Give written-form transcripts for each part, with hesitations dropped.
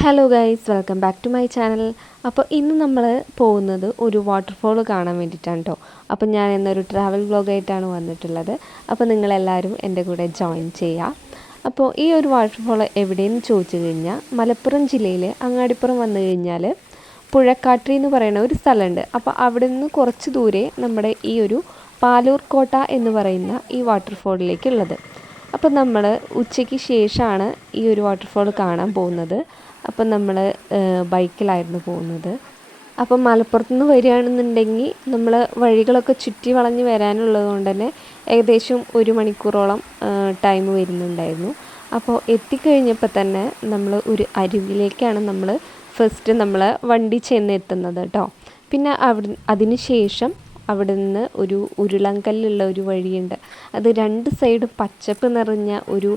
Hello guys, welcome back to my channel. അപ്പോൾ ഇന്ന് നമ്മൾ പോകുന്നത് ഒരു വാട്ടർഫോൾ കാണാൻ വേണ്ടിയിട്ടാണ് കേട്ടോ. അപ്പോൾ ഞാൻ ഇന്നൊരു ട്രാവൽ വ്ളോഗായിട്ടാണ് വന്നിട്ടുള്ളത്. അപ്പോൾ നിങ്ങളെല്ലാവരും എൻ്റെ കൂടെ ജോയിൻ ചെയ്യുക. അപ്പോൾ ഈ ഒരു വാട്ടർഫോൾ എവിടെയെന്ന് ചോദിച്ചു കഴിഞ്ഞാൽ മലപ്പുറം ജില്ലയിൽ അങ്ങാടിപ്പുറം വന്നു കഴിഞ്ഞാൽ പുഴക്കാട്ടി എന്ന് പറയുന്ന ഒരു സ്ഥലമുണ്ട്. അപ്പോൾ അവിടെ നിന്ന് കുറച്ച് ദൂരെ നമ്മുടെ ഈ ഒരു പാലൂർ കോട്ട എന്ന് പറയുന്ന ഈ വാട്ടർഫോളിലേക്കുള്ളത്. അപ്പോൾ നമ്മൾ ഉച്ചയ്ക്ക് ശേഷമാണ് ഈ ഒരു വാട്ടർഫോൾ കാണാൻ പോകുന്നത്. അപ്പം നമ്മൾ ബൈക്കിലായിരുന്നു പോകുന്നത്. അപ്പം മലപ്പുറത്ത് നിന്ന് വരികയാണെന്നുണ്ടെങ്കിൽ നമ്മൾ വഴികളൊക്കെ ചുറ്റി വളഞ്ഞ് വരാനുള്ളത് കൊണ്ട് തന്നെ ഏകദേശം 1 മണിക്കൂറോളം ടൈം വരുന്നുണ്ടായിരുന്നു. അപ്പോൾ എത്തിക്കഴിഞ്ഞപ്പോൾ തന്നെ നമ്മൾ ഒരു അരുവിയിലേക്കാണ് നമ്മൾ ഫസ്റ്റ് നമ്മൾ വണ്ടി ചെന്നെത്തുന്നത് കേട്ടോ. പിന്നെ അതിന് ശേഷം അവിടെ നിന്ന് ഒരു ഉരുളൻകല്ലുള്ള ഒരു വഴിയുണ്ട്. അത് 2 സൈഡും പച്ചപ്പ് നിറഞ്ഞ ഒരു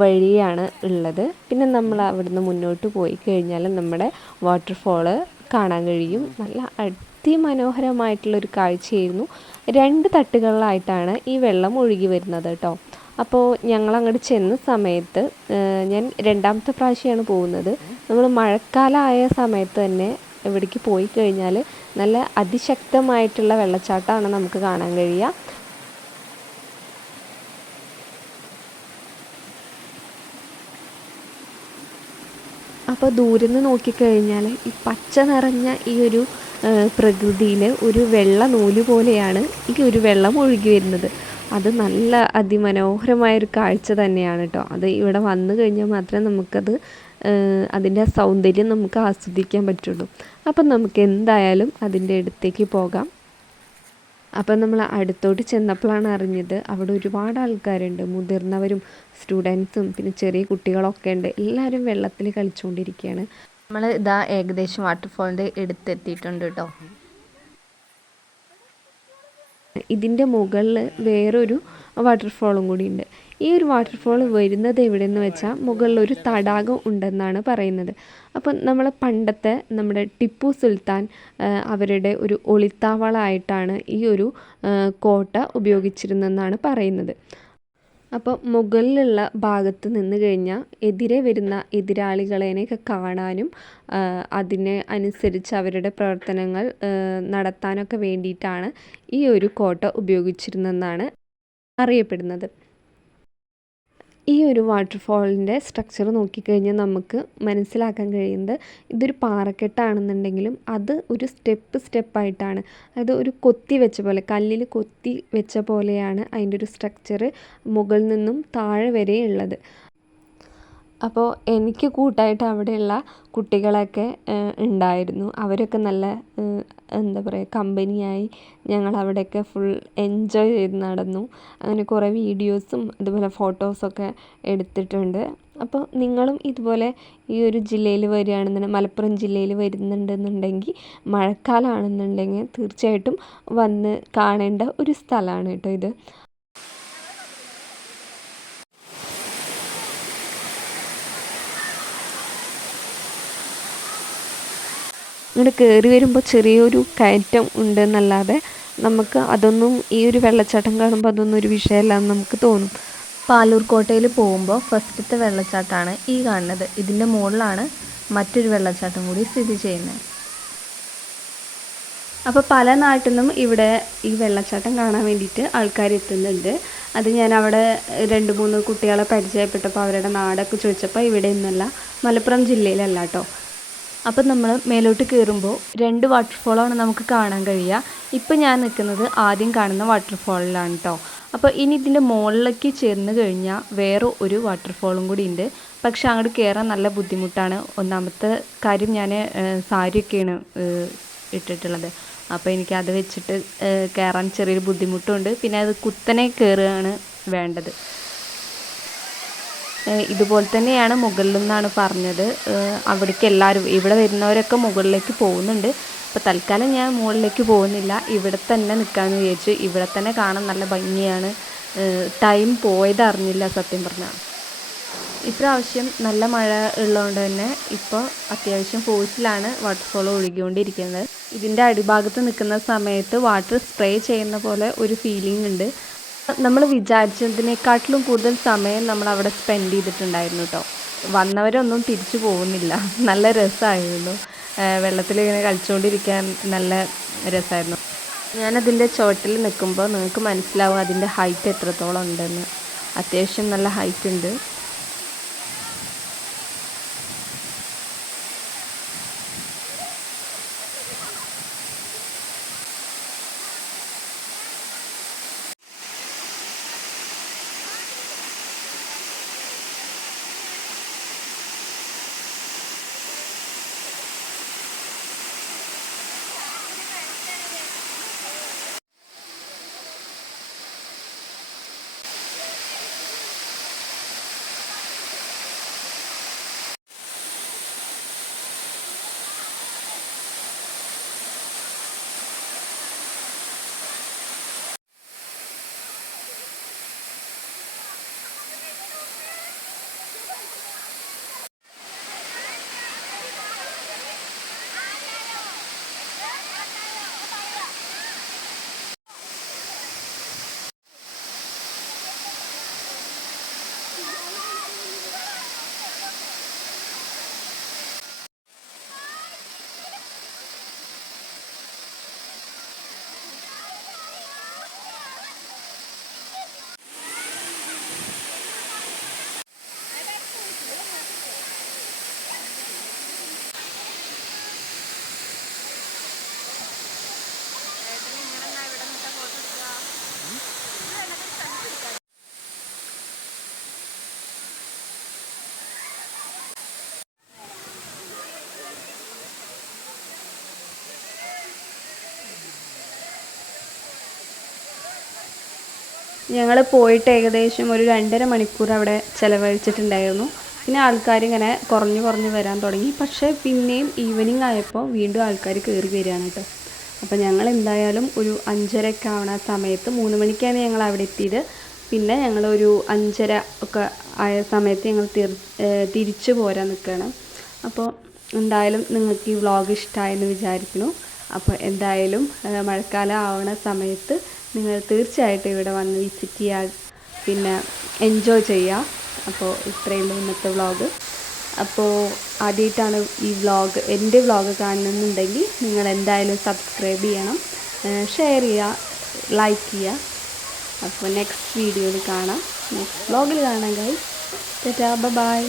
വഴിയാണ് ഉള്ളത്. പിന്നെ നമ്മൾ അവിടുന്ന് മുന്നോട്ട് പോയി കഴിഞ്ഞാൽ നമ്മുടെ വാട്ടർഫോള് കാണാൻ കഴിയും. നല്ല അതിമനോഹരമായിട്ടുള്ളൊരു കാഴ്ചയായിരുന്നു. 2 തട്ടുകളിലായിട്ടാണ് ഈ വെള്ളം ഒഴുകി വരുന്നത് കേട്ടോ. അപ്പോൾ ഞങ്ങൾ അങ്ങോട്ട് ചെന്ന സമയത്ത് ഞാൻ 2ാമത്തെ പ്രാവശ്യമാണ് പോകുന്നത്. നമ്മൾ മഴക്കാലമായ സമയത്ത് തന്നെ ഇവിടേക്ക് പോയി കഴിഞ്ഞാൽ നല്ല അതിശക്തമായിട്ടുള്ള വെള്ളച്ചാട്ടമാണ് നമുക്ക് കാണാൻ കഴിയുക. അപ്പോൾ ദൂരെ നിന്ന് നോക്കിക്കഴിഞ്ഞാൽ ഈ പച്ച നിറഞ്ഞ ഈ ഒരു പ്രകൃതിയിൽ ഒരു വെള്ള നൂല് പോലെയാണ് ഈ ഒരു വെള്ളം ഒഴുകി വരുന്നത്. അത് നല്ല അതിമനോഹരമായൊരു കാഴ്ച തന്നെയാണ് കേട്ടോ. അത് ഇവിടെ വന്നു കഴിഞ്ഞാൽ മാത്രമേ നമുക്കത് അതിൻ്റെ സൗന്ദര്യം നമുക്ക് ആസ്വദിക്കാൻ പറ്റുള്ളൂ. അപ്പം നമുക്ക് എന്തായാലും അതിൻ്റെ അടുത്തേക്ക് പോകാം. അപ്പം നമ്മൾ അടുത്തോട്ട് ചെന്നപ്പോഴാണ് അറിഞ്ഞത് അവിടെ ഒരുപാട് ആൾക്കാരുണ്ട്. മുതിർന്നവരും സ്റ്റുഡൻസും പിന്നെ ചെറിയ കുട്ടികളൊക്കെ ഉണ്ട്. എല്ലാവരും വെള്ളത്തിൽ കളിച്ചുകൊണ്ടിരിക്കുകയാണ്. നമ്മൾ ഇതാ ഏകദേശം വാട്ടർഫോളിൻ്റെ അടുത്തെത്തിയിട്ടുണ്ട് കേട്ടോ. ഇതിൻ്റെ മുകളിൽ വേറൊരു വാട്ടർഫോളും കൂടി ഉണ്ട്. ഈ ഒരു വാട്ടർഫോൾ വരുന്നത് എവിടെയെന്ന് വെച്ചാൽ മുകളിലൊരു തടാകം ഉണ്ടെന്നാണ് പറയുന്നത്. അപ്പം നമ്മൾ പണ്ടത്തെ നമ്മുടെ ടിപ്പു സുൽത്താൻ അവരുടെ ഒരു ഒളിത്താവളമായിട്ടാണ് ഈ ഒരു കോട്ട ഉപയോഗിച്ചിരുന്നതെന്നാണ് പറയുന്നത്. അപ്പോൾ മുകളിലുള്ള ഭാഗത്ത് നിന്ന് കഴിഞ്ഞാൽ എതിരെ വരുന്ന എതിരാളികളെയൊക്കെ കാണാനും അതിനെ അനുസരിച്ച് അവരുടെ പ്രവർത്തനങ്ങൾ നടത്താനൊക്കെ വേണ്ടിയിട്ടാണ് ഈ ഒരു കോട്ട ഉപയോഗിച്ചിരുന്നതെന്നാണ് അറിയപ്പെടുന്നത്. ഈ ഒരു വാട്ടർഫോളിൻ്റെ സ്ട്രക്ചർ നോക്കിക്കഴിഞ്ഞാൽ നമുക്ക് മനസ്സിലാക്കാൻ കഴിയുന്നത് ഇതൊരു പാറക്കെട്ടാണെന്നുണ്ടെങ്കിലും അത് ഒരു സ്റ്റെപ്പായിട്ടാണ്. അതായത് ഒരു കൊത്തി വെച്ച പോലെ, കല്ലിൽ കൊത്തി വെച്ച പോലെയാണ് അതിൻ്റെ ഒരു സ്ട്രക്ചർ മുകളിൽ നിന്നും താഴെ വരെ ഉള്ളത്. അപ്പോൾ എനിക്ക് കൂട്ടായിട്ട് അവിടെയുള്ള കുട്ടികളൊക്കെ ഉണ്ടായിരുന്നു. അവരൊക്കെ നല്ല എന്താ പറയുക കമ്പനിയായി ഞങ്ങൾ അവിടെയൊക്കെ ഫുൾ എൻജോയ് ചെയ്ത് നടന്നു. അങ്ങനെ കുറേ വീഡിയോസും അതുപോലെ ഫോട്ടോസൊക്കെ എടുത്തിട്ടുണ്ട്. അപ്പോൾ നിങ്ങളും ഇതുപോലെ ഈ ഒരു ജില്ലയിൽ വരികയാണെന്നുണ്ടെങ്കിൽ മലപ്പുറം ജില്ലയിൽ വരുന്നുണ്ടെന്നുണ്ടെങ്കിൽ മഴക്കാലമാണെന്നുണ്ടെങ്കിൽ തീർച്ചയായിട്ടും വന്ന് കാണേണ്ട ഒരു സ്ഥലമാണ് കേട്ടോ ഇത്. ഇങ്ങോട്ട് കയറി വരുമ്പോൾ ചെറിയൊരു കയറ്റം ഉണ്ടെന്നല്ലാതെ നമുക്ക് അതൊന്നും ഈ ഒരു വെള്ളച്ചാട്ടം കാണുമ്പോൾ അതൊന്നും ഒരു വിഷയമല്ല എന്ന് നമുക്ക് തോന്നും. പാലൂർ കോട്ടയിൽ പോകുമ്പോൾ ഫസ്റ്റത്തെ വെള്ളച്ചാട്ടമാണ് ഈ കാണുന്നത്. ഇതിൻ്റെ മുകളിലാണ് മറ്റൊരു വെള്ളച്ചാട്ടം കൂടി സ്ഥിതി ചെയ്യുന്നത്. അപ്പോൾ പല നാട്ടിൽ നിന്നും ഇവിടെ ഈ വെള്ളച്ചാട്ടം കാണാൻ വേണ്ടിയിട്ട് ആൾക്കാർ എത്തുന്നുണ്ട്. അത് ഞാൻ അവിടെ 2-3 കുട്ടികളെ പരിചയപ്പെട്ടപ്പോൾ അവരുടെ നാടൊക്കെ ചോദിച്ചപ്പോൾ ഇവിടെ നിന്നല്ല, മലപ്പുറം ജില്ലയിലല്ല കേട്ടോ. അപ്പം നമ്മൾ മേലോട്ട് കയറുമ്പോൾ 2 വാട്ടർഫോളാണ് നമുക്ക് കാണാൻ കഴിയുക. ഇപ്പം ഞാൻ നിൽക്കുന്നത് ആദ്യം കാണുന്ന വാട്ടർഫോളിലാണ് കേട്ടോ. അപ്പോൾ ഇനി ഇതിൻ്റെ മുകളിലേക്ക് ചേർന്ന് കഴിഞ്ഞാൽ വേറെ ഒരു വാട്ടർഫോളും കൂടി ഉണ്ട്. പക്ഷെ അങ്ങോട്ട് കയറാൻ നല്ല ബുദ്ധിമുട്ടാണ്. ഒന്നാമത്തെ കാര്യം ഞാൻ സാരിയൊക്കെയാണ് ഇട്ടിട്ടുള്ളത്. അപ്പോൾ എനിക്ക് അത് വെച്ചിട്ട് കയറാൻ ചെറിയൊരു ബുദ്ധിമുട്ടുണ്ട്. പിന്നെ അത് കുത്തനെ കയറുകയാണ് വേണ്ടത്. ഇതുപോലെ തന്നെയാണ് മുകളിൽ നിന്നാണ് പറഞ്ഞത്. അവിടേക്ക് എല്ലാവരും ഇവിടെ വരുന്നവരൊക്കെ മുകളിലേക്ക് പോകുന്നുണ്ട്. അപ്പോൾ തൽക്കാലം ഞാൻ മുകളിലേക്ക് പോകുന്നില്ല, ഇവിടെ തന്നെ നിൽക്കാമെന്ന് വിചാരിച്ചു. ഇവിടെ തന്നെ കാണാൻ നല്ല ഭംഗിയാണ്. ടൈം പോയത് അറിഞ്ഞില്ല സത്യം പറഞ്ഞാൽ. ഇപ്രാവശ്യം നല്ല മഴ ഉള്ളതുകൊണ്ട് തന്നെ ഇപ്പോൾ അത്യാവശ്യം ഫോഴ്സിലാണ് വാട്ടർഫോൾ ഒഴുകിക്കൊണ്ടിരിക്കുന്നത്. ഇതിൻ്റെ അടിഭാഗത്ത് നിൽക്കുന്ന സമയത്ത് വാട്ടർ സ്പ്രേ ചെയ്യുന്ന പോലെ ഒരു ഫീലിംഗ് ഉണ്ട്. നമ്മൾ വിചാരിച്ചതിനെക്കാട്ടിലും കൂടുതൽ സമയം നമ്മൾ അവിടെ സ്പെൻഡ് ചെയ്തിട്ടുണ്ടായിരുന്നു കേട്ടോ. വന്നവരൊന്നും തിരിച്ചു പോകുന്നില്ല. നല്ല രസമായിരുന്നു. വെള്ളത്തിലിങ്ങനെ കളിച്ചുകൊണ്ടിരിക്കാൻ നല്ല രസമായിരുന്നു. ഞാനതിൻ്റെ ചുവട്ടിൽ നിൽക്കുമ്പോൾ നിങ്ങൾക്ക് മനസ്സിലാവും അതിൻ്റെ ഹൈറ്റ് എത്രത്തോളം ഉണ്ടെന്ന്. അത്യാവശ്യം നല്ല ഹൈറ്റ് ഉണ്ട്. ഞങ്ങൾ പോയിട്ട് ഏകദേശം ഒരു 2.5 മണിക്കൂർ അവിടെ ചിലവഴിച്ചിട്ടുണ്ടായിരുന്നു. പിന്നെ ആൾക്കാരിങ്ങനെ കുറഞ്ഞ് വരാൻ തുടങ്ങി. പക്ഷേ പിന്നെയും ഈവനിങ് ആയപ്പോൾ വീണ്ടും ആൾക്കാർ കയറി വരികയാണ് കേട്ടോ. അപ്പോൾ ഞങ്ങൾ എന്തായാലും ഒരു 5:30 ഒക്കെ ആവണ സമയത്ത് 3 മണിക്കാണ് ഞങ്ങൾ അവിടെ എത്തിയത്. പിന്നെ ഞങ്ങളൊരു 5:30 ഒക്കെ ആയ സമയത്ത് ഞങ്ങൾ തിരിച്ചു പോരാൻ നിൽക്കുകയാണ്. അപ്പോൾ എന്തായാലും നിങ്ങൾക്ക് ഈ വ്ളോഗ് ഇഷ്ടമായെന്ന് വിചാരിക്കുന്നു. അപ്പോൾ എന്തായാലും മഴക്കാലം ആവണ സമയത്ത് നിങ്ങൾ തീർച്ചയായിട്ടും ഇവിടെ വന്ന് വിസിറ്റ് ചെയ്യുക, പിന്നെ എൻജോയ് ചെയ്യുക. അപ്പോൾ ഇത്രയുള്ളൂ ഇന്നത്തെ വ്ളോഗ്. അപ്പോൾ ആദ്യമായിട്ടാണ് ഈ വ്ളോഗ് എൻ്റെ വ്ളോഗ് കാണുന്നുണ്ടെങ്കിൽ നിങ്ങൾ എന്തായാലും സബ്സ്ക്രൈബ് ചെയ്യണം, ഷെയർ ചെയ്യുക, ലൈക്ക് ചെയ്യുക. അപ്പോൾ നെക്സ്റ്റ് വീഡിയോയിൽ കാണാം, നെക്സ്റ്റ് വ്ളോഗിൽ കാണാം ഗൈസ്. ടാറ്റാ, ബൈ.